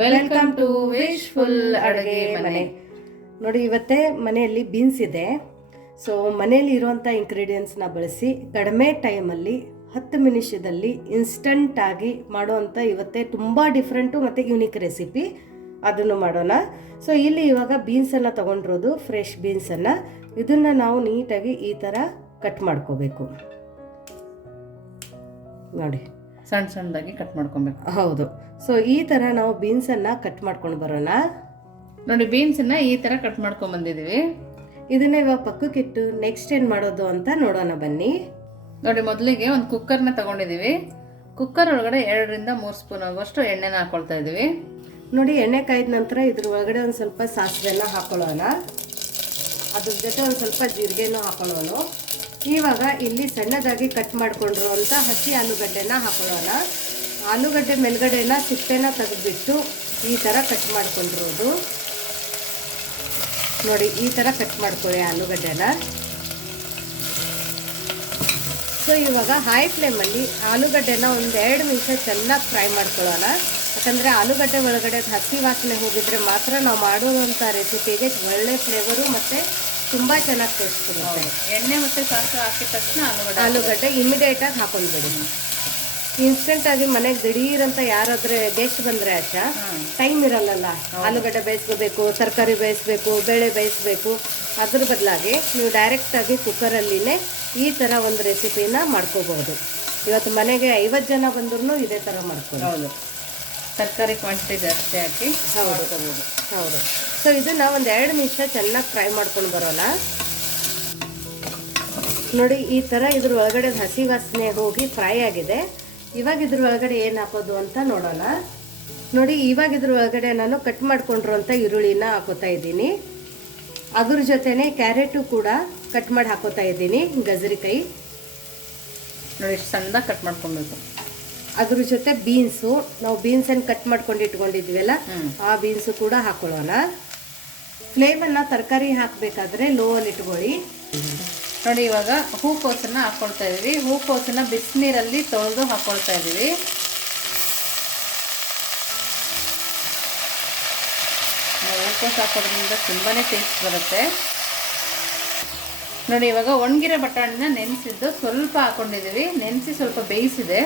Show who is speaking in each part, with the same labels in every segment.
Speaker 1: Welcome to wishful ಅಡುಗೆ ಮನೆ.
Speaker 2: ನೋಡಿ, ಇವತ್ತೇ ಮನೆಯಲ್ಲಿ ಬೀನ್ಸ್ ಇದೆ. ಸೊ ಮನೆಯಲ್ಲಿ ಇರುವಂಥ ಇಂಗ್ರೀಡಿಯೆಂಟ್ಸ್ನ ಬಳಸಿ ಕಡಿಮೆ ಟೈಮಲ್ಲಿ ಹತ್ತು ನಿಮಿಷದಲ್ಲಿ ಇನ್ಸ್ಟಂಟಾಗಿ ಮಾಡುವಂಥ ಇವತ್ತೇ ತುಂಬ ಡಿಫ್ರೆಂಟು ಮತ್ತು ಯುನಿಕ್ ರೆಸಿಪಿ ಅದನ್ನು ಮಾಡೋಣ. ಸೊ ಇಲ್ಲಿ ಇವಾಗ ಬೀನ್ಸನ್ನು ತೊಗೊಂಡಿರೋದು ಫ್ರೆಶ್ ಬೀನ್ಸನ್ನು ಇದನ್ನು ನಾವು ನೀಟಾಗಿ ಈ ಥರ ಕಟ್ ಮಾಡ್ಕೋಬೇಕು. ನೋಡಿ.
Speaker 1: ಸಣ್ಣ ಸಣ್ಣದಾಗಿ ಕಟ್ ಮಾಡ್ಕೊಬೇಕು.
Speaker 2: ಹೌದು. ಸೊ ಈ ಥರ ನಾವು ಬೀನ್ಸನ್ನು ಕಟ್ ಮಾಡ್ಕೊಂಡು ಬರೋಣ.
Speaker 1: ನೋಡಿ ಬೀನ್ಸನ್ನು ಈ ತರ ಕಟ್ ಮಾಡ್ಕೊಂಡ್ ಬಂದಿದೀವಿ
Speaker 2: ಇದನ್ನ ಇವಾಗ ಪಕ್ಕಕ್ಕಿಟ್ಟು ನೆಕ್ಸ್ಟ್ ಏನು ಮಾಡೋದು ಅಂತ ನೋಡೋಣ ಬನ್ನಿ.
Speaker 1: ನೋಡಿ ಮೊದಲಿಗೆ ಒಂದು ಕುಕ್ಕರ್ನ ತಗೊಂಡಿದೀವಿ ಕುಕ್ಕರ್ ಒಳಗಡೆ ಎರಡರಿಂದ ಮೂರು ಸ್ಪೂನ್ ಆಗುವಷ್ಟು ಎಣ್ಣೆನ ಹಾಕೊಳ್ತಾ ಇದೀವಿ
Speaker 2: ನೋಡಿ ಎಣ್ಣೆ ಕಾಯ್ದ ನಂತರ ಇದ್ರ ಒಳಗಡೆ ಒಂದು ಸ್ವಲ್ಪ ಸಾಸಿವೆನ ಹಾಕೊಳ್ಳೋಣ. ಅದ್ರ ಜೊತೆ ಒಂದು ಸ್ವಲ್ಪ ಜೀರಿಗೆನೂ ಹಾಕೊಳ್ಳೋಣ. ಇವಾಗ ಇಲ್ಲಿ ಸಣ್ಣದಾಗಿ ಕಟ್ ಮಾಡ್ಕೊಂಡಿರುವಂಥ ಹಸಿ ಆಲೂಗಡ್ಡೆನ ಹಾಕೊಳ್ಳೋಣ. ಆಲೂಗಡ್ಡೆ ಮೇಲ್ಗಡೆನ ಸಿಪ್ಪೆನ ತೆಗೆದುಬಿಟ್ಟು ಈ ಥರ ಕಟ್ ಮಾಡ್ಕೊಂಡಿರೋದು. ನೋಡಿ, ಈ ಥರ ಕಟ್ ಮಾಡ್ಕೊಳ್ಳಿ ಆಲೂಗಡ್ಡೆನ. ಸೊ ಇವಾಗ ಹೈ ಫ್ಲೇಮಲ್ಲಿ ಆಲೂಗಡ್ಡೆನ ಒಂದು ಎರಡು ನಿಮಿಷ ಚೆನ್ನಾಗಿ ಫ್ರೈ ಮಾಡ್ಕೊಳ್ಳೋಣ. ಯಾಕಂದರೆ ಆಲೂಗಡ್ಡೆ ಒಳಗಡೆ ಹಸಿ ವಾಸನೆ ಹೋಗಿದ್ರೆ ಮಾತ್ರ ನಾವು ಮಾಡುವಂಥ ರೆಸಿಪಿಗೆ ಒಳ್ಳೆ ಫ್ಲೇವರು ಮತ್ತು ತುಂಬ ಚೆನ್ನಾಗಿ ಟೇಸ್ಟ್ ಬರುತ್ತೆ
Speaker 1: ಎಣ್ಣೆ ಮತ್ತೆ ಸಾಸು ಹಾಕಿದ ತಕ್ಷಣ ಆಲೂಗಡ್ಡೆ
Speaker 2: ಆಲೂಗಡ್ಡೆ ಇಮಿಡಿಯೇಟಾಗಿ ಹಾಕೊಂಡ್ಬಿಡಿ ಇನ್ಸ್ಟೆಂಟಾಗಿ ಮನೆಗೆ ದಿಢೀರಂತ ಯಾರಾದ್ರೆ ಗೆಸ್ಟ್ ಬಂದರೆ ಆಚ ಟೈಮ್ ಇರಲ್ಲಲ್ಲ. ಆಲೂಗಡ್ಡೆ ಬೇಯಿಸ್ಕೋಬೇಕು ತರಕಾರಿ ಬೇಯಿಸ್ಬೇಕು ಬೇಳೆ ಬೇಯಿಸ್ಬೇಕು. ಅದ್ರ ಬದಲಾಗಿ ನೀವು ಡೈರೆಕ್ಟಾಗಿ ಕುಕ್ಕರಲ್ಲಿನೇ ಈ ಥರ ಒಂದು ರೆಸಿಪಿನ ಮಾಡ್ಕೋಬಹುದು. ಇವತ್ತು ಮನೆಗೆ ಐವತ್ತು ಜನ ಬಂದ್ರೂ ಇದೇ ಥರ
Speaker 1: ಹೌದು. ತರಕಾರಿ ಕ್ವಾಂಟಿಟಿ ಜಾಸ್ತಿ ಹಾಕಿ
Speaker 2: ಹೌದು.
Speaker 1: ಮಾಡ್ಕೊಬೋದು
Speaker 2: ಹೌದು. ಸೊ ಇದನ್ನ ಒಂದು ಎರಡು ನಿಮಿಷ ಚೆನ್ನಾಗಿ ಫ್ರೈ ಮಾಡ್ಕೊಂಡು ಬರೋಲ್ಲ ನೋಡಿ ಈ ಥರ ಇದ್ರ ಒಳಗಡೆ ಹಸಿ ವಾಸನೆ ಹೋಗಿ ಫ್ರೈ ಆಗಿದೆ. ಇವಾಗ ಇದ್ರ ಒಳಗಡೆ ಏನು ಹಾಕೋದು ಅಂತ ನೋಡೋಣ. ನೋಡಿ ಇವಾಗ ಇದ್ರ ಒಳಗಡೆ ನಾನು ಕಟ್ ಮಾಡ್ಕೊಂಡಿರೋಂಥ ಈರುಳ್ಳಿನ ಹಾಕೋತಾ ಇದ್ದೀನಿ. ಅದ್ರ ಜೊತೆನೆ ಕ್ಯಾರೆಟು ಕೂಡ ಕಟ್ ಮಾಡಿ ಹಾಕೋತಾ ಇದ್ದೀನಿ ಗಜರಿಕಾಯಿ.
Speaker 1: ನೋಡಿ ಎಷ್ಟು ಸಣ್ಣದಾಗ ಕಟ್ ಮಾಡ್ಕೊಬೇಕು.
Speaker 2: ಅದ್ರ ಜೊತೆ ಬೀನ್ಸು ನಾವು ಬೀನ್ಸನ್ನು ಕಟ್ ಮಾಡ್ಕೊಂಡು ಇಟ್ಕೊಂಡಿದ್ವಲ್ಲ ಆ ಬೀನ್ಸು ಕೂಡ ಹಾಕೊಳ್ಳೋಣ. ಫ್ಲೇಮನ್ನು ತರಕಾರಿ ಹಾಕಬೇಕಾದ್ರೆ ಲೋ ಅಲ್ಲಿ ಇಟ್ಕೊಳ್ಳಿ.
Speaker 1: ನೋಡಿ ಇವಾಗ ಹೂಕೋಸನ್ನು ಹಾಕೊಳ್ತಾ ಇದೀವಿ ಹೂಕೋಸನ್ನು ಬಿಸಿನೀರಲ್ಲಿ ತೊಳೆದು ಹಾಕೊಳ್ತಾ ಇದೀವಿ ನಾವು ಹೂಕೋಸು ಹಾಕೋದ್ರಿಂದ ತುಂಬಾನೇ ಟೇಸ್ಟ್ ಬರುತ್ತೆ. ನೋಡಿ ಇವಾಗ ಒಣಗಿರೋ ಬಟಾಣಿನ ನೆನೆಸಿದ್ದು ಸ್ವಲ್ಪ ಹಾಕೊಂಡಿದೀವಿ ನೆನೆಸಿ ಸ್ವಲ್ಪ ಬೇಯಿಸಿದೆ.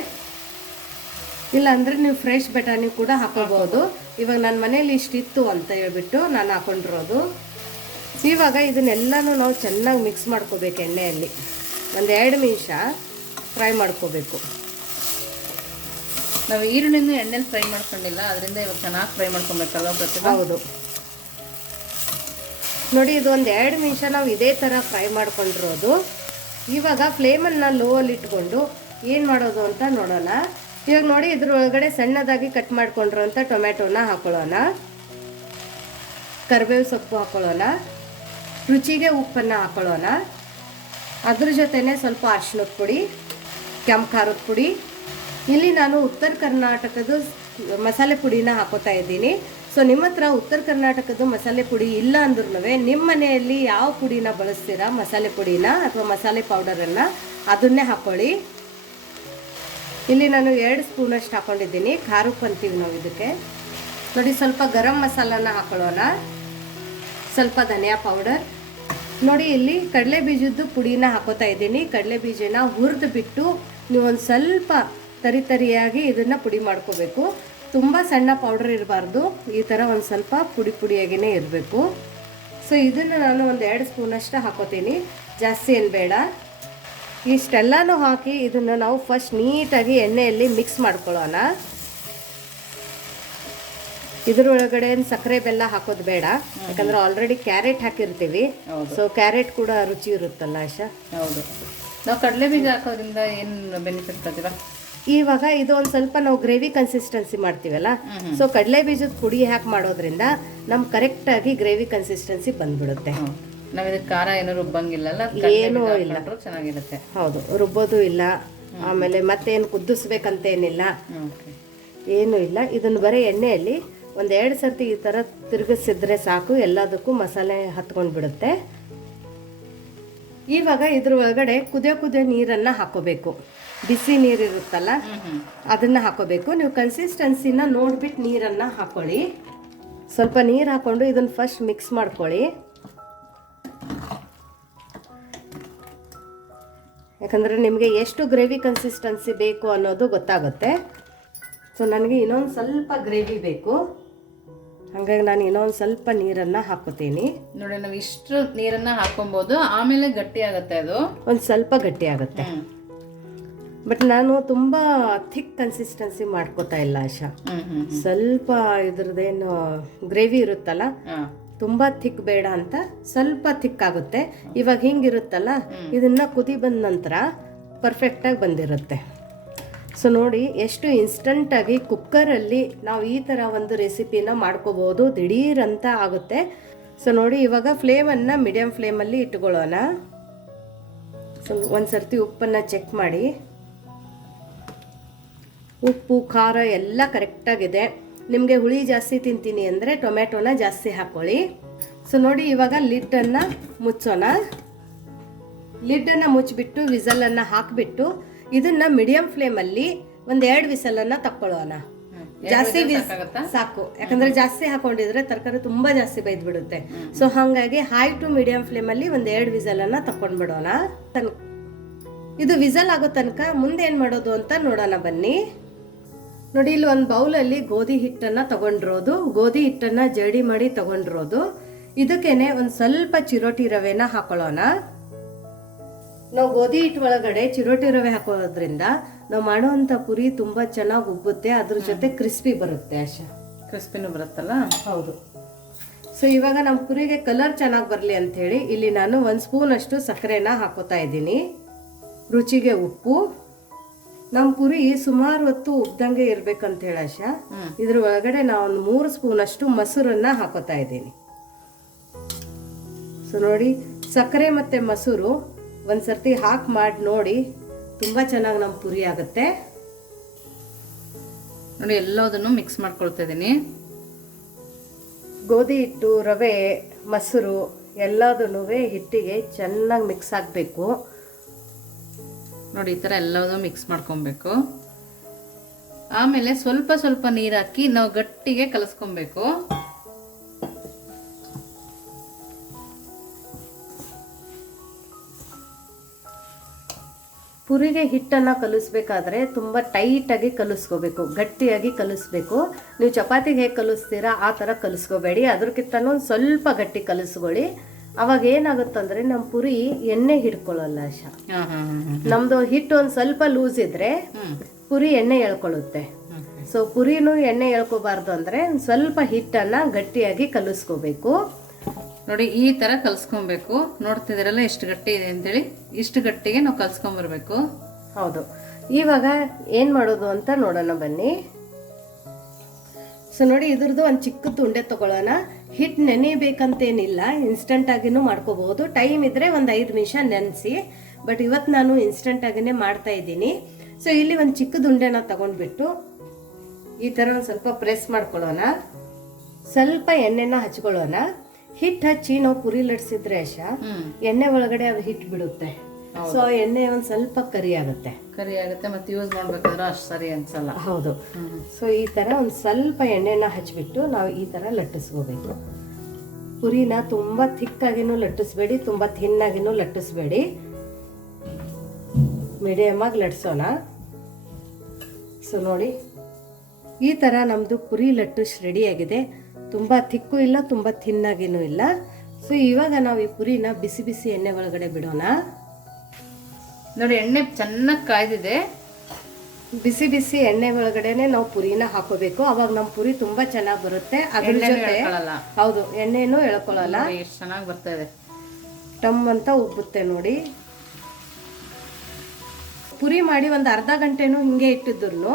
Speaker 2: ಇಲ್ಲ ಅಂದ್ರೆ ನೀವು ಫ್ರೆಶ್ ಬಟಾಣಿ ಕೂಡ ಹಾಕೋಬಹುದು ಇವಾಗ ನನ್ನ ಮನೇಲಿ ಇಷ್ಟಿತ್ತು ಅಂತ ಹೇಳ್ಬಿಟ್ಟು ನಾನು ಹಾಕೊಂಡಿರೋದು. ಇವಾಗ ಇದನ್ನೆಲ್ಲನೂ ನಾವು ಚೆನ್ನಾಗಿ ಮಿಕ್ಸ್ ಮಾಡ್ಕೋಬೇಕು ಎಣ್ಣೆಯಲ್ಲಿ. ಒಂದು ಎರಡು ನಿಮಿಷ ಫ್ರೈ ಮಾಡ್ಕೋಬೇಕು.
Speaker 1: ನಾವು ಈರುಳ್ಳಿನ ಎಣ್ಣೆಲಿ ಫ್ರೈ ಮಾಡ್ಕೊಂಡಿಲ್ಲ ಅದರಿಂದ ಇವಾಗ ಚೆನ್ನಾಗಿ ಫ್ರೈ ಮಾಡ್ಕೊಬೇಕಲ್ವ ಪ್ರತಿಭಾ?
Speaker 2: ಹೌದು. ನೋಡಿ ಇದು ಒಂದು ಎರಡು ನಿಮಿಷ ನಾವು ಇದೇ ಥರ ಫ್ರೈ ಮಾಡ್ಕೊಂಡಿರೋದು. ಇವಾಗ ಫ್ಲೇಮನ್ನು ಲೋ ಅಲ್ಲಿ ಇಟ್ಕೊಂಡು ಏನು ಮಾಡೋದು ಅಂತ ನೋಡೋಣ. ಇವಾಗ ನೋಡಿ ಇದ್ರೊಳಗಡೆ ಸಣ್ಣದಾಗಿ ಕಟ್ ಮಾಡ್ಕೊಂಡಿರೋಂಥ ಟೊಮೆಟೊನ ಹಾಕೊಳ್ಳೋಣ. ಕರಿಬೇವು ಸೊಪ್ಪು ಹಾಕೊಳ್ಳೋಣ. ರುಚಿಗೆ ಉಪ್ಪನ್ನು ಹಾಕೊಳ್ಳೋಣ. ಅದ್ರ ಜೊತೆನೆ ಸ್ವಲ್ಪ ಅರ್ಶಿನದ ಪುಡಿ, ಕೆಂಪು ಖಾರದ ಪುಡಿ. ಇಲ್ಲಿ ನಾನು ಉತ್ತರ ಕರ್ನಾಟಕದ ಮಸಾಲೆ ಪುಡಿನ ಹಾಕೋತಾ ಇದ್ದೀನಿ. ಸೊ ನಿಮ್ಮ ಹತ್ರ ಉತ್ತರ ಕರ್ನಾಟಕದ ಮಸಾಲೆ ಪುಡಿ ಇಲ್ಲ ಅಂದ್ರೂ ನಿಮ್ಮ ಮನೆಯಲ್ಲಿ ಯಾವ ಪುಡಿನ ಬಳಸ್ತೀರಾ? ಮಸಾಲೆ ಪುಡಿನ ಅಥವಾ ಮಸಾಲೆ ಪೌಡರನ್ನು ಅದನ್ನೇ ಹಾಕೊಳ್ಳಿ. ಇಲ್ಲಿ ನಾನು ಎರಡು ಸ್ಪೂನಷ್ಟು ಹಾಕೊಂಡಿದ್ದೀನಿ. ಖಾರಕ್ಕೆ ಅಂತೀವಿ ನಾವು ಇದಕ್ಕೆ. ನೋಡಿ, ಸ್ವಲ್ಪ ಗರಂ ಮಸಾಲನ ಹಾಕೊಳ್ಳೋಣ. ಸ್ವಲ್ಪ ಧನಿಯಾ ಪೌಡರ್ ನೋಡಿ, ಇಲ್ಲಿ ಕಡಲೆ ಬೀಜದ್ದು ಪುಡಿನ ಹಾಕೋತಾ ಇದ್ದೀನಿ. ಕಡಲೆ ಬೀಜನ ಹುರಿದು ಬಿಟ್ಟು ನೀವು ಒಂದು ಸ್ವಲ್ಪ ತರಿ ತರಿಯಾಗಿ ಇದನ್ನು ಪುಡಿ ಮಾಡ್ಕೋಬೇಕು. ತುಂಬ ಸಣ್ಣ ಪೌಡರ್ ಇರಬಾರ್ದು. ಈ ಥರ ಒಂದು ಸ್ವಲ್ಪ ಪುಡಿ ಪುಡಿಯಾಗಿಯೇ ಇರಬೇಕು. ಸೊ ಇದನ್ನು ನಾನು ಒಂದು ಎರಡು ಸ್ಪೂನಷ್ಟು ಹಾಕೋತೀನಿ. ಜಾಸ್ತಿ ಏನು ಬೇಡ. ಇಷ್ಟೆಲ್ಲನೂ ಹಾಕಿ ಇದನ್ನು ನಾವು ಫಸ್ಟ್ ನೀಟಾಗಿ ಎಣ್ಣೆಯಲ್ಲಿ ಮಿಕ್ಸ್ ಮಾಡ್ಕೊಳ್ಳೋಣ. ಇದರೊಳಗಡೆ ಸಕ್ಕರೆ ಬೆಲ್ಲ ಹಾಕೋದು ಬೇಡ. ಯಾಕಂದ್ರೆ ಆಲ್ರೆಡಿ ಕ್ಯಾರೆಟ್ ಹಾಕಿರ್ತೀವಿ. ಸೊ ಕ್ಯಾರೆಟ್ ಕೂಡ ರುಚಿ ಇರುತ್ತಲ್ಲ ಆಶಾ?
Speaker 1: ಹೌದು. ನಾವು ಕಡಲೆ ಬೀಜ ಹಾಕೋದ್ರಿಂದ ಏನು ಬೆನಿಫಿಟ್
Speaker 2: ಇವಾಗ ಇದು ಒಂದು ಸ್ವಲ್ಪ ನಾವು ಗ್ರೇವಿ ಕನ್ಸಿಸ್ಟೆನ್ಸಿ ಮಾಡ್ತೀವಲ್ಲ? ಸೊ ಕಡಲೆ ಬೀಜದ ಪುಡಿ ಹಾಕಿ ಮಾಡೋದ್ರಿಂದ ನಮ್ಗೆ ಕರೆಕ್ಟಾಗಿ ಗ್ರೇವಿ ಕನ್ಸಿಸ್ಟೆನ್ಸಿ ಬಂದ್ಬಿಡುತ್ತೆ.
Speaker 1: ನಾವ್ ಇದಕ್ಕೆ ಖಾರ ಏನು ರುಬ್ಬಂಗಿಲ್ಲಲ್ಲ
Speaker 2: ಏನೂ ಇಲ್ಲ.
Speaker 1: ಚೆನ್ನಾಗಿರುತ್ತೆ.
Speaker 2: ಹೌದು ರುಬ್ಬೋದು ಇಲ್ಲ. ಆಮೇಲೆ ಮತ್ತೇನು ಕುದಿಸ್ಬೇಕಂತೇನಿಲ್ಲ ಏನೂ ಇಲ್ಲ. ಇದನ್ನು ಬರೀ ಎಣ್ಣೆಯಲ್ಲಿ ಒಂದು ಎರಡು ಸರ್ತಿ ಈ ಥರ ತಿರುಗಿಸಿದ್ರೆ ಸಾಕು. ಎಲ್ಲದಕ್ಕೂ ಮಸಾಲೆ ಹತ್ಕೊಂಡು ಬಿಡುತ್ತೆ. ಇವಾಗ ಇದ್ರ ಒಳಗಡೆ ಕುದಿಯೋ ಕುದಿಯೋ ನೀರನ್ನು ಹಾಕೋಬೇಕು. ಬಿಸಿ
Speaker 1: ನೀರಿರುತ್ತಲ್ಲ
Speaker 2: ಅದನ್ನು ಹಾಕೋಬೇಕು. ನೀವು ಕನ್ಸಿಸ್ಟೆನ್ಸಿನ ನೋಡ್ಬಿಟ್ಟು ನೀರನ್ನು ಹಾಕೊಳ್ಳಿ. ಸ್ವಲ್ಪ ನೀರು ಹಾಕ್ಕೊಂಡು ಇದನ್ನು ಫಸ್ಟ್ ಮಿಕ್ಸ್ ಮಾಡ್ಕೊಳ್ಳಿ. ಯಾಕಂದರೆ ನಿಮಗೆ ಎಷ್ಟು ಗ್ರೇವಿ ಕನ್ಸಿಸ್ಟೆನ್ಸಿ ಬೇಕು ಅನ್ನೋದು ಗೊತ್ತಾಗುತ್ತೆ. ಸೊ ನನಗೆ ಇನ್ನೊಂದು ಸ್ವಲ್ಪ ಗ್ರೇವಿ ಬೇಕು. ಹಾಗಾಗಿ ನಾನು ಇನ್ನೊಂದು ಸ್ವಲ್ಪ ನೀರನ್ನು ಹಾಕೋತೀನಿ
Speaker 1: ನೋಡಿ ನಾವು ಇಷ್ಟು ನೀರನ್ನು ಹಾಕೊಬೋದು ಆಮೇಲೆ ಗಟ್ಟಿ ಆಗತ್ತೆ ಅದು.
Speaker 2: ಒಂದು ಸ್ವಲ್ಪ ಗಟ್ಟಿ ಆಗುತ್ತೆ. ಬಟ್ ನಾನು ತುಂಬ ಥಿಕ್ ಕನ್ಸಿಸ್ಟೆನ್ಸಿ ಮಾಡ್ಕೋತಾ ಇಲ್ಲ ಆಶಾ. ಸ್ವಲ್ಪ ಇದ್ರದ್ದೇನು ಗ್ರೇವಿ ಇರುತ್ತಲ್ಲ ತುಂಬ ಥಿಕ್ ಬೇಡ ಅಂತ ಸ್ವಲ್ಪ ಥಿಕ್ ಆಗುತ್ತೆ. ಇವಾಗ ಹಿಂಗಿರುತ್ತಲ್ಲ ಇದನ್ನ ಕುದಿ ಬಂದ ನಂತರ ಪರ್ಫೆಕ್ಟಾಗಿ ಬಂದಿರುತ್ತೆ. ಸೊ ನೋಡಿ ಎಷ್ಟು ಇನ್ಸ್ಟಂಟಾಗಿ ಕುಕ್ಕರಲ್ಲಿ ನಾವು ಈ ಥರ ಒಂದು ರೆಸಿಪಿನ ಮಾಡ್ಕೋಬೋದು ದಿಢೀರಂತ ಆಗುತ್ತೆ. ಸೊ ನೋಡಿ ಇವಾಗ ಫ್ಲೇಮನ್ನು ಮೀಡಿಯಮ್ ಫ್ಲೇಮಲ್ಲಿ ಇಟ್ಕೊಳ್ಳೋಣ. ಸೊ ಒಂದು ಸರ್ತಿ ಉಪ್ಪನ್ನು ಚೆಕ್ ಮಾಡಿ. ಉಪ್ಪು ಖಾರ ಎಲ್ಲ ಕರೆಕ್ಟಾಗಿದೆ ನಿಮಗೆ ಹುಳಿ ಜಾಸ್ತಿ ತಿಂತೀನಿ ಅಂದರೆ ಟೊಮೆಟೊನ ಜಾಸ್ತಿ ಹಾಕ್ಕೊಳ್ಳಿ ಸೊ ನೋಡಿ ಇವಾಗ ಲಿಡ್ಡನ್ನು ಮುಚ್ಚೋಣ. ಲಿಡ್ಡನ್ನು ಮುಚ್ಚಿಬಿಟ್ಟು ವಿಸಲನ್ನು ಹಾಕಿಬಿಟ್ಟು ಇದನ್ನು ಮೀಡಿಯಂ ಫ್ಲೇಮಲ್ಲಿ ಒಂದು ಎರಡು ವಿಸಲನ್ನು ತಕ್ಕೊಳ್ಳೋಣ. ಜಾಸ್ತಿ ಸಾಕು. ಯಾಕಂದ್ರೆ ಜಾಸ್ತಿ ಹಾಕೊಂಡಿದ್ರೆ ತರಕಾರಿ ತುಂಬಾ ಜಾಸ್ತಿ ಬೈದ್ ಬಿಡುತ್ತೆ ಸೊ ಹಾಗಾಗಿ ಹೈ ಟು ಮೀಡಿಯಂ ಫ್ಲೇಮಲ್ಲಿ ಒಂದ್ ಎರಡು ವಿಸಲನ್ನು ತಕೊಂಡ್ಬಿಡೋಣ ತನ್ ಇದು ವಿಸಲ್ ಆಗೋ ತನಕ ಮುಂದೆ ಏನು ಮಾಡೋದು ಅಂತ ನೋಡೋಣ ಬನ್ನಿ. ನೋಡಿ ಇಲ್ಲಿ ಒಂದು ಬೌಲಲ್ಲಿ ಗೋಧಿ ಹಿಟ್ಟನ್ನು ತಗೊಂಡಿರೋದು. ಗೋಧಿ ಹಿಟ್ಟನ್ನು ಜಡಿ ಮಾಡಿ ತಗೊಂಡಿರೋದು. ಇದಕ್ಕೇನೆ ಒಂದು ಸ್ವಲ್ಪ ಚಿರೋಟಿ ರವೆನ ಹಾಕೊಳ್ಳೋಣ. ನಾವು ಗೋಧಿ ಹಿಟ್ಟು ಒಳಗಡೆ ಚಿರೋಟಿ ರವೆ ಹಾಕೋದ್ರಿಂದ ನಾವು ಮಾಡುವಂಥ ಪುರಿ ತುಂಬ ಚೆನ್ನಾಗಿ ಉಬ್ಬುತ್ತೆ ಅದ್ರ ಜೊತೆ ಕ್ರಿಸ್ಪಿ ಬರುತ್ತೆ ಆಶಾ.
Speaker 1: ಕ್ರಿಸ್ಪಿನೂ ಬರುತ್ತಲ್ಲ?
Speaker 2: ಹೌದು. ಸೊ ಇವಾಗ ನಮ್ಮ ಪುರಿಗೆ ಕಲರ್ ಚೆನ್ನಾಗಿ ಬರಲಿ ಅಂಥೇಳಿ ಇಲ್ಲಿ ನಾನು ಒಂದು ಸ್ಪೂನಷ್ಟು ಸಕ್ಕರೆನ ಹಾಕೋತಾ ಇದ್ದೀನಿ. ರುಚಿಗೆ ಉಪ್ಪು. ನಮ್ಮ ಪುರಿ ಸುಮಾರು ಹೊತ್ತು ಉಬ್ದಂಗೆ ಇರ್ಬೇಕಂತ
Speaker 1: ಹೇಳಶ.
Speaker 2: ಇದ್ರ ಒಳಗಡೆ ನಾನು ಒಂದು ಮೂರು ಸ್ಪೂನ್ ಅಷ್ಟು ಮೊಸರನ್ನ ಹಾಕೋತಾ ಇದ್ದೀನಿ. ಸೊ ನೋಡಿ ಸಕ್ಕರೆ ಮತ್ತು ಮೊಸರು ಒಂದ್ಸರ್ತಿ ಹಾಕಿ ಮಾಡಿ ನೋಡಿ ತುಂಬ ಚೆನ್ನಾಗಿ ನಮ್ಮ ಪುರಿ ಆಗುತ್ತೆ.
Speaker 1: ನೋಡಿ ಎಲ್ಲದನ್ನು ಮಿಕ್ಸ್ ಮಾಡ್ಕೊಳ್ತಾ ಇದ್ದೀನಿ.
Speaker 2: ಗೋಧಿ ಹಿಟ್ಟು ರವೆ ಮೊಸರು ಎಲ್ಲದನ್ನೂ ಹಿಟ್ಟಿಗೆ ಚೆನ್ನಾಗಿ ಮಿಕ್ಸ್ ಆಗಬೇಕು.
Speaker 1: ನೋಡಿ, ಈ ಥರ ಎಲ್ಲದೂ ಮಿಕ್ಸ್ ಮಾಡ್ಕೊಬೇಕು. ಆಮೇಲೆ ಸ್ವಲ್ಪ ಸ್ವಲ್ಪ ನೀರು ಹಾಕಿ ನಾವು ಗಟ್ಟಿಗೆ ಕಲಸ್ಕೊಬೇಕು.
Speaker 2: ಪುರಿಗೆ ಹಿಟ್ಟನ್ನು ಕಲಿಸ್ಬೇಕಾದ್ರೆ ತುಂಬ ಟೈಟಾಗಿ ಕಲಿಸ್ಕೋಬೇಕು, ಗಟ್ಟಿಯಾಗಿ ಕಲಿಸ್ಬೇಕು. ನೀವು ಚಪಾತಿಗೆ ಹೇಗೆ ಕಲಿಸ್ತೀರಾ ಆ ಥರ ಕಲಿಸ್ಕೋಬೇಡಿ. ಒಂದು ಸ್ವಲ್ಪ ಗಟ್ಟಿ ಕಲಿಸ್ಕೊಳ್ಳಿ. ಅವಾಗ ಏನಾಗುತ್ತಂದ್ರೆ ನಮ್ಮ ಪುರಿ ಎಣ್ಣೆ ಹಿಡ್ಕೊಳ್ಳಲ್ಲ ಆಶಾ. ನಮ್ದು ಹಿಟ್ಟು ಒಂದು ಸ್ವಲ್ಪ ಲೂಸ್ ಇದ್ರೆ ಪುರಿ ಎಣ್ಣೆ ಎಳ್ಕೊಳ್ಳುತ್ತೆ. ಸೊ ಪುರಿನೂ ಎಣ್ಣೆ ಎಳ್ಕೋಬಾರ್ದು ಅಂದ್ರೆ ಸ್ವಲ್ಪ ಹಿಟ್ಟನ್ನ ಗಟ್ಟಿಯಾಗಿ ಕಲಿಸ್ಕೋಬೇಕು.
Speaker 1: ನೋಡಿ ಈ ತರ ಕಲ್ಸ್ಕೊಬೇಕು. ನೋಡ್ತಿದಿರಲ್ಲ ಎಷ್ಟು ಗಟ್ಟಿ ಇದೆ ಅಂತೇಳಿ. ಇಷ್ಟು ಗಟ್ಟಿಗೆ ನಾವು ಕಲ್ಸ್ಕೊಂಬರ್ಬೇಕು.
Speaker 2: ಹೌದು. ಇವಾಗ ಏನು ಮಾಡೋದು ಅಂತ ನೋಡೋಣ ಬನ್ನಿ. ಸೊ ನೋಡಿ ಇದ್ರದ್ದು ಒಂದು ಚಿಕ್ಕ ತುಂಡೆ ತಗೊಳ್ಳೋಣ. ಹಿಟ್ಟು ನೆನೆಯಬೇಕಂತೇನಿಲ್ಲ ಇನ್ಸ್ಟಂಟ್ ಆಗಿನೂ ಮಾಡ್ಕೋಬಹುದು. ಟೈಮ್ ಇದ್ರೆ ಒಂದು ಐದು ನಿಮಿಷ ನೆನೆಸಿ ಬಟ್ ಇವತ್ತು ನಾನು ಇನ್ಸ್ಟಂಟ್ ಆಗಿನೇ ಮಾಡ್ತಾ ಇದ್ದೀನಿ. ಸೊ ಇಲ್ಲಿ ಒಂದು ಚಿಕ್ಕ ದುಂಡೆನ ತಗೊಂಡ್ಬಿಟ್ಟು ಈ ಥರ ಒಂದು ಸ್ವಲ್ಪ ಪ್ರೆಸ್ ಮಾಡ್ಕೊಳ್ಳೋಣ. ಸ್ವಲ್ಪ ಎಣ್ಣೆನ ಹಚ್ಕೊಳ್ಳೋಣ. ಹಿಟ್ಟು ಹಚ್ಚಿ ನಾವು ಪುರಿ ಲಟ್ಸಿದ್ರೆ
Speaker 1: ಯಶ
Speaker 2: ಎಣ್ಣೆ ಒಳಗಡೆ ಅದು ಹಿಟ್ಟು ಬಿಡುತ್ತೆ. ಸೊ ಎಣ್ಣೆ ಒಂದು ಸ್ವಲ್ಪ ಕರಿ ಆಗುತ್ತೆ.
Speaker 1: ಕರಿ ಆಗುತ್ತೆ ಮತ್ತೆ ಯೂಸ್ ಮಾಡ್ಬೇಕಾದ್ರೆ ಅಷ್ಟು ಸರಿ ಅನ್ಸಲ್ಲ.
Speaker 2: ಹೌದು. ಸೊ ಈ ಥರ ಒಂದು ಸ್ವಲ್ಪ ಎಣ್ಣೆನ ಹಚ್ಬಿಟ್ಟು ನಾವು ಈ ಥರ ಲಟ್ಟಿಸ್ಕೋಬೇಕು. ಪುರಿನ ತುಂಬ ಥಿಕ್ಕಾಗಿನೂ ಲಟ್ಟಿಸ್ಬೇಡಿ ತುಂಬ ಥಿನ್ನಾಗಿನೂ ಲಟ್ಟಿಸ್ಬೇಡಿ. ಮೀಡಿಯಮ್ ಆಗಿ ಲಟ್ಸೋಣ. ಸೊ ನೋಡಿ. ಈ ಥರ ನಮ್ಮದು ಪುರಿ ಲಟ್ಟುಸ್ ರೆಡಿಯಾಗಿದೆ ತುಂಬ ಥಿಕ್ಕು ಇಲ್ಲ ತುಂಬ ಥಿನ್ನಾಗಿನೂ ಇಲ್ಲ. ಸೊ ಇವಾಗ ನಾವು ಈ ಪುರಿನ ಬಿಸಿ ಬಿಸಿ ಎಣ್ಣೆ ಒಳಗಡೆ ಬಿಡೋಣ.
Speaker 1: ನೋಡಿ ಎಣ್ಣೆ ಚೆನ್ನಾಗಿ ಕಾಯ್ದಿದೆ.
Speaker 2: ಬಿಸಿ ಬಿಸಿ ಎಣ್ಣೆ ಒಳಗಡೆನೆ ನಾವು ಪುರಿನ ಹಾಕೋಬೇಕು. ಅವಾಗ ನಮ್ಮ ಪುರಿ ತುಂಬಾ ಚೆನ್ನಾಗಿ ಬರುತ್ತೆ. ಅದ್ರ ಜೊತೆ. ಹೌದು ಎಣ್ಣೆನೂ ಎಳ್ಕೊಳ್ಳಲ್ಲ
Speaker 1: ಎಷ್ಟು ಚೆನ್ನಾಗಿ ಬರ್ತಾ ಇದೆ.
Speaker 2: ಟಮ್ ಅಂತ ಉಬ್ಬುತ್ತೆ ನೋಡಿ. ಪುರಿ ಮಾಡಿ ಒಂದು ಅರ್ಧ ಗಂಟೆನೂ ಹಿಂಗೆ ಇಟ್ಟಿದ್ರು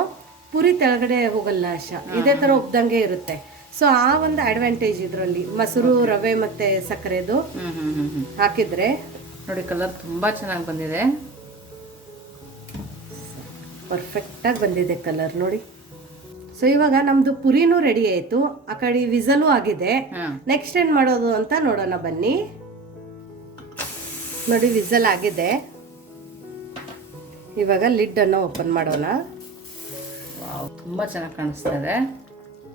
Speaker 2: ಪುರಿ ತೆಳಗಡೆ ಹೋಗಲ್ಲ ಆಶಾ. ಇದೇ ತರ ಉಬ್ದಂಗೆ ಇರುತ್ತೆ. ಸೊ ಆ ಒಂದು ಅಡ್ವಾಂಟೇಜ್ ಇದರಲ್ಲಿ. ಮೊಸರು ರವೆ ಮತ್ತೆ ಸಕ್ಕರೆದು ಹಾಕಿದ್ರೆ.
Speaker 1: ನೋಡಿ ಕಲರ್ ತುಂಬಾ ಚೆನ್ನಾಗಿ ಬಂದಿದೆ.
Speaker 2: ಪರ್ಫೆಕ್ಟಾಗಿ ಬಂದಿದೆ ಕಲರ್ ನೋಡಿ. ಸೊ ಇವಾಗ ನಮ್ದು ಪುರಿನೂ ರೆಡಿ ಆಯ್ತು. ಆ ಕಡೆ ವಿಸಲು ಆಗಿದೆ. ನೆಕ್ಸ್ಟ್ ಏನು ಮಾಡೋದು ಅಂತ ನೋಡೋಣ ಬನ್ನಿ. ನೋಡಿ ವಿಸಲ್ ಆಗಿದೆ. ಇವಾಗ ಲಿಡ್ಡನ್ನು ಓಪನ್ ಮಾಡೋಣ.
Speaker 1: ತುಂಬಾ ತುಂಬ ಚೆನ್ನಾಗಿ ಕಾಣಿಸ್ತಾ ಇದೆ.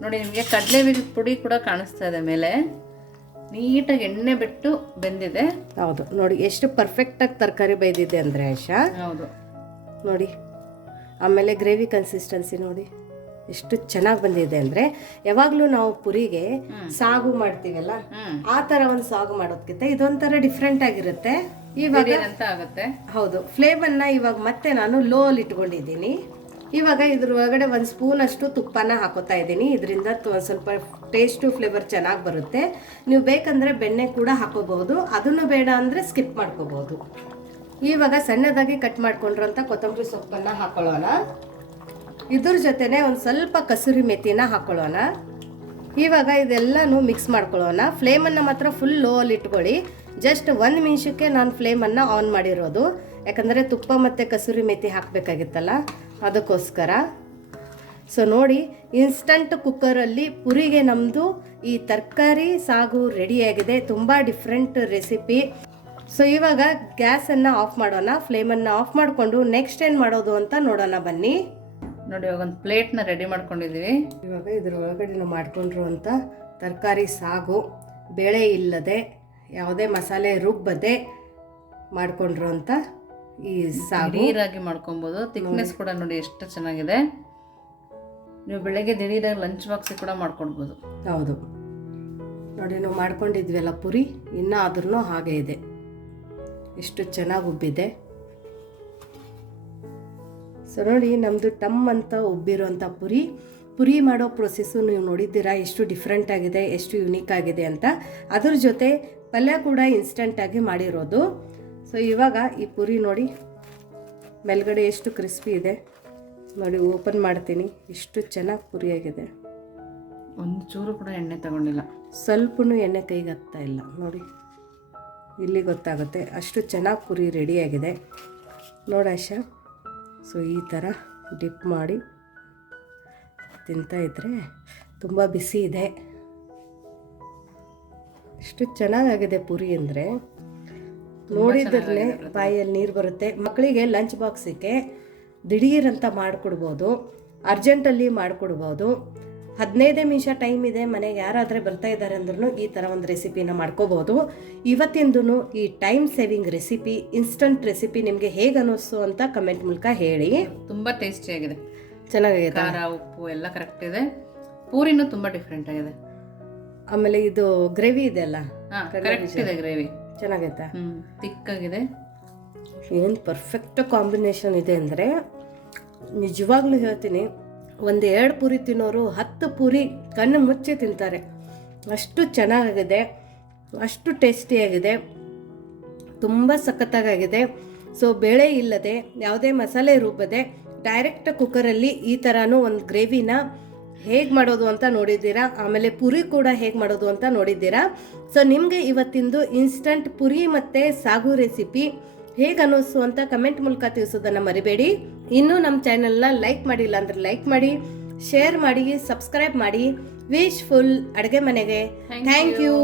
Speaker 1: ನೋಡಿ ನಿಮಗೆ ಕಡಲೆ ಪುಡಿ ಕೂಡ ಕಾಣಿಸ್ತಾ ಇದೆ ಮೇಲೆ. ನೀಟಾಗಿ ಎಣ್ಣೆ ಬಿಟ್ಟು ಬೆಂದಿದೆ.
Speaker 2: ಹೌದು. ನೋಡಿ ಎಷ್ಟು ಪರ್ಫೆಕ್ಟಾಗಿ ತರಕಾರಿ ಬೈದಿದೆ ಅಂದ್ರೆ ಆಶಾ
Speaker 1: ಹೌದು.
Speaker 2: ನೋಡಿ ಆಮೇಲೆ ಗ್ರೇವಿ ಕನ್ಸಿಸ್ಟೆನ್ಸಿ ನೋಡಿ. ಎಷ್ಟು ಚೆನ್ನಾಗಿ ಬಂದಿದೆ ಅಂದರೆ ಯಾವಾಗಲೂ ನಾವು ಪುರಿಗೆ ಸಾಗು ಮಾಡ್ತೀವಲ್ಲ ಆ ಥರ ಒಂದು ಸಾಗು ಮಾಡೋದಕ್ಕಿಂತ ಇದೊಂಥರ ಡಿಫ್ರೆಂಟ್ ಆಗಿರುತ್ತೆ. ಇವಾಗ
Speaker 1: ಆಗುತ್ತೆ?
Speaker 2: ಹೌದು ಫ್ಲೇಮನ್ನು ಇವಾಗ ಮತ್ತೆ ನಾನು ಲೋ ಅಲ್ಲಿ ಇಟ್ಕೊಂಡಿದ್ದೀನಿ. ಇವಾಗ ಇದ್ರ ಒಳಗಡೆ ಒಂದು ಸ್ಪೂನ್ ಅಷ್ಟು ತುಪ್ಪನ ಹಾಕೋತಾ ಇದ್ದೀನಿ. ಇದರಿಂದ ಸ್ವಲ್ಪ ಟೇಸ್ಟು ಫ್ಲೇವರ್ ಚೆನ್ನಾಗಿ ಬರುತ್ತೆ. ನೀವು ಬೇಕಂದರೆ ಬೆಣ್ಣೆ ಕೂಡ ಹಾಕೋಬಹುದು. ಅದನ್ನು ಬೇಡ ಅಂದರೆ ಸ್ಕಿಪ್ ಮಾಡ್ಕೋಬಹುದು. ಇವಾಗ ಸಣ್ಣದಾಗಿ ಕಟ್ ಮಾಡ್ಕೊಂಡಿರೋಂಥ ಕೊತ್ತಂಬರಿ ಸೊಪ್ಪನ್ನು ಹಾಕೊಳ್ಳೋಣ. ಇದ್ರ ಜೊತೆನೆ ಒಂದು ಸ್ವಲ್ಪ ಕಸೂರಿ ಮೆಥಿನ ಹಾಕೊಳ್ಳೋಣ. ಇವಾಗ ಇದೆಲ್ಲನೂ ಮಿಕ್ಸ್ ಮಾಡ್ಕೊಳ್ಳೋಣ. ಫ್ಲೇಮನ್ನು ಮಾತ್ರ ಫುಲ್ ಲೋ ಅಲ್ಲಿ ಇಟ್ಕೊಳ್ಳಿ. ಜಸ್ಟ್ ಒಂದು ನಿಮಿಷಕ್ಕೆ ನಾನು ಫ್ಲೇಮನ್ನು ಆನ್ ಮಾಡಿರೋದು. ಯಾಕಂದರೆ ತುಪ್ಪ ಮತ್ತು ಕಸೂರಿ ಮೆಥಿ ಹಾಕಬೇಕಾಗಿತ್ತಲ್ಲ, ಅದಕ್ಕೋಸ್ಕರ. ಸೊ ನೋಡಿ ಇನ್ಸ್ಟಂಟ್ ಕುಕ್ಕರಲ್ಲಿ ಪುರಿಗೆ ನಮ್ಮದು ಈ ತರಕಾರಿ ಸಾಗು ರೆಡಿಯಾಗಿದೆ ತುಂಬ ಡಿಫ್ರೆಂಟ್ ರೆಸಿಪಿ ಸೊ ಇವಾಗ ಗ್ಯಾಸನ್ನು ಆಫ್ ಮಾಡೋಣ ಫ್ಲೇಮನ್ನು ಆಫ್ ಮಾಡಿಕೊಂಡು ನೆಕ್ಸ್ಟ್ ಏನು ಮಾಡೋದು ಅಂತ ನೋಡೋಣ ಬನ್ನಿ.
Speaker 1: ನೋಡಿ ಇವಾಗ ಒಂದು ಪ್ಲೇಟ್ನ ರೆಡಿ ಮಾಡ್ಕೊಂಡಿದ್ದೀವಿ.
Speaker 2: ಇವಾಗ ಇದ್ರ ಒಳಗಡೆ ನಾವು ಮಾಡ್ಕೊಂಡಿರುವಂಥ ತರಕಾರಿ ಸಾಗು ಬೇಳೆ ಇಲ್ಲದೆ ಯಾವುದೇ ಮಸಾಲೆ ರುಬ್ಬದೆ ಮಾಡ್ಕೊಂಡಿರುವಂಥ ಈ ಸಾಗು.
Speaker 1: ನೀರಾಗಿ ಮಾಡ್ಕೊಬೋದು. ಥಿಕ್ನೆಸ್ ಕೂಡ ನೋಡಿ ಎಷ್ಟು ಚೆನ್ನಾಗಿದೆ. ನೀವು ಬೆಳಗ್ಗೆ ದಿಢೀರಾಗಿ ಲಂಚ್ ಬಾಕ್ಸ್ ಕೂಡ ಮಾಡ್ಕೊಡ್ಬೋದು.
Speaker 2: ಹೌದು. ನೋಡಿ ನಾವು ಮಾಡ್ಕೊಂಡಿದ್ವಲ್ಲ ಪುರಿ ಇನ್ನೂ ಆದ್ರೂ ಹಾಗೆ ಇದೆ. ಎಷ್ಟು ಚೆನ್ನಾಗಿ ಉಬ್ಬಿದೆ. ಸೊ ನೋಡಿ ನಮ್ಮದು ಟಮ್ ಅಂತ ಉಬ್ಬಿರೋಂಥ ಪುರಿ. ಪುರಿ ಮಾಡೋ ಪ್ರೊಸೆಸ್ಸು ನೀವು ನೋಡಿದ್ದೀರಾ ಎಷ್ಟು ಡಿಫ್ರೆಂಟ್ ಆಗಿದೆ ಎಷ್ಟು ಯುನೀಕ್ ಆಗಿದೆ ಅಂತ. ಅದ್ರ ಜೊತೆ ಪಲ್ಯ ಕೂಡ ಇನ್ಸ್ಟಂಟಾಗಿ ಮಾಡಿರೋದು. ಸೊ ಇವಾಗ ಈ ಪುರಿ ನೋಡಿ ಮೇಲ್ಗಡೆ ಎಷ್ಟು ಕ್ರಿಸ್ಪಿ ಇದೆ. ನೋಡಿ ಓಪನ್ ಮಾಡ್ತೀನಿ. ಎಷ್ಟು ಚೆನ್ನಾಗಿ ಪುರಿ ಆಗಿದೆ.
Speaker 1: ಒಂದು ಚೂರು ಕೂಡ ಎಣ್ಣೆ ತಗೊಂಡಿಲ್ಲ.
Speaker 2: ಸ್ವಲ್ಪನೂ ಎಣ್ಣೆ ಕೈಗೆ ಹತ್ತಾ ಇಲ್ಲ ನೋಡಿ. ಇಲ್ಲಿ ಗೊತ್ತಾಗುತ್ತೆ. ಅಷ್ಟು ಚೆನ್ನಾಗಿ ಪುರಿ ರೆಡಿಯಾಗಿದೆ. ನೋಡಾಶ ಸೊ ಈ ಥರ ಡಿಪ್ ಮಾಡಿ ತಿಂತಾಯಿದ್ರೆ ತುಂಬ ಬಿಸಿ ಇದೆ. ಎಷ್ಟು ಚೆನ್ನಾಗಾಗಿದೆ ಪುರಿ ಅಂದರೆ. ನೋಡಿದ್ರೆ ಬಾಯಲ್ಲಿ ನೀರು ಬರುತ್ತೆ. ಮಕ್ಕಳಿಗೆ ಲಂಚ್ ಬಾಕ್ಸಿಗೆ ದಿಢೀರಂತ ಮಾಡಿಕೊಡ್ಬೋದು. ಅರ್ಜೆಂಟಲ್ಲಿ ಮಾಡಿಕೊಡ್ಬೋದು. ಹದಿನೈದೇ ನಿಮಿಷ ಟೈಮ್ ಇದೆ ಮನೆಗೆ ಯಾರಾದರೆ ಬರ್ತಾ ಇದ್ದಾರೆ ಅಂದ್ರೂ ಈ ಥರ ಒಂದು ರೆಸಿಪಿನ ಮಾಡ್ಕೋಬೋದು. ಇವತ್ತಿಂದೂ ಈ time saving recipe instant recipe ನಿಮಗೆ ಹೇಗೆ ಅನ್ನಿಸ್ತು ಅಂತ ಕಮೆಂಟ್ ಮೂಲಕ ಹೇಳಿ.
Speaker 1: ತುಂಬ ಟೇಸ್ಟಿಯಾಗಿದೆ
Speaker 2: ಚೆನ್ನಾಗಿದೆ
Speaker 1: ಖಾರ ಉಪ್ಪು ಎಲ್ಲ ಕರೆಕ್ಟ್ ಇದೆ. ಪೂರಿನೂ ತುಂಬ ಡಿಫ್ರೆಂಟ್ ಆಗಿದೆ.
Speaker 2: ಆಮೇಲೆ ಇದು ಗ್ರೇವಿ ಇದೆ ಅಲ್ಲ?
Speaker 1: ಕರೆಕ್ಟ್ ಇದೆ ಗ್ರೇವಿ
Speaker 2: ಚೆನ್ನಾಗೈತಾ?
Speaker 1: ತಿಕ್ಕಾಗಿದೆ
Speaker 2: ಏನು ಪರ್ಫೆಕ್ಟ್ ಕಾಂಬಿನೇಷನ್ ಇದೆ ಅಂದರೆ ನಿಜವಾಗ್ಲೂ ಹೇಳ್ತೀನಿ ಒಂದು ಎರಡು ಪೂರಿ ತಿನ್ನೋರು ಹತ್ತು ಪೂರಿ ಕಣ್ಣು ಮುಚ್ಚಿ ತಿಂತಾರೆ. ಅಷ್ಟು ಚೆನ್ನಾಗಿದೆ ಅಷ್ಟು ಟೇಸ್ಟಿಯಾಗಿದೆ, ತುಂಬ ಸಖತ್ತಾಗಿದೆ ಸೊ ಬೇಳೆ ಇಲ್ಲದೆ, ಯಾವುದೇ ಮಸಾಲೆ ರೂಪದೆ ಡೈರೆಕ್ಟ್ ಕುಕ್ಕರಲ್ಲಿ ಈ ಥರನೂ ಒಂದು ಗ್ರೇವಿನ ಹೇಗೆ ಮಾಡೋದು ಅಂತ ನೋಡಿದ್ದೀರಾ? ಆಮೇಲೆ ಪುರಿ ಕೂಡ ಹೇಗೆ ಮಾಡೋದು ಅಂತ ನೋಡಿದ್ದೀರಾ? ಸೊ ನಿಮಗೆ ಇವತ್ತಿಂದು ಇನ್ಸ್ಟಂಟ್ ಪುರಿ ಮತ್ತು ಸಾಗು ರೆಸಿಪಿ ಹೇಗೆ ಅನ್ನಿಸ್ತು ಅಂತ ಕಮೆಂಟ್ ಮೂಲಕ ತಿಳಿಸೋದನ್ನು ಮರಿಬೇಡಿ. ಇನ್ನೂ ನಮ್ಮ ಚಾನೆಲ್ನ ಲೈಕ್ ಮಾಡಿಲ್ಲ ಅಂದರೆ ಲೈಕ್ ಮಾಡಿ ಶೇರ್ ಮಾಡಿ ಸಬ್ಸ್ಕ್ರೈಬ್ ಮಾಡಿ. ವಿಶ್ ಫುಲ್ ಅಡುಗೆ ಮನೆಗೆ. Thank you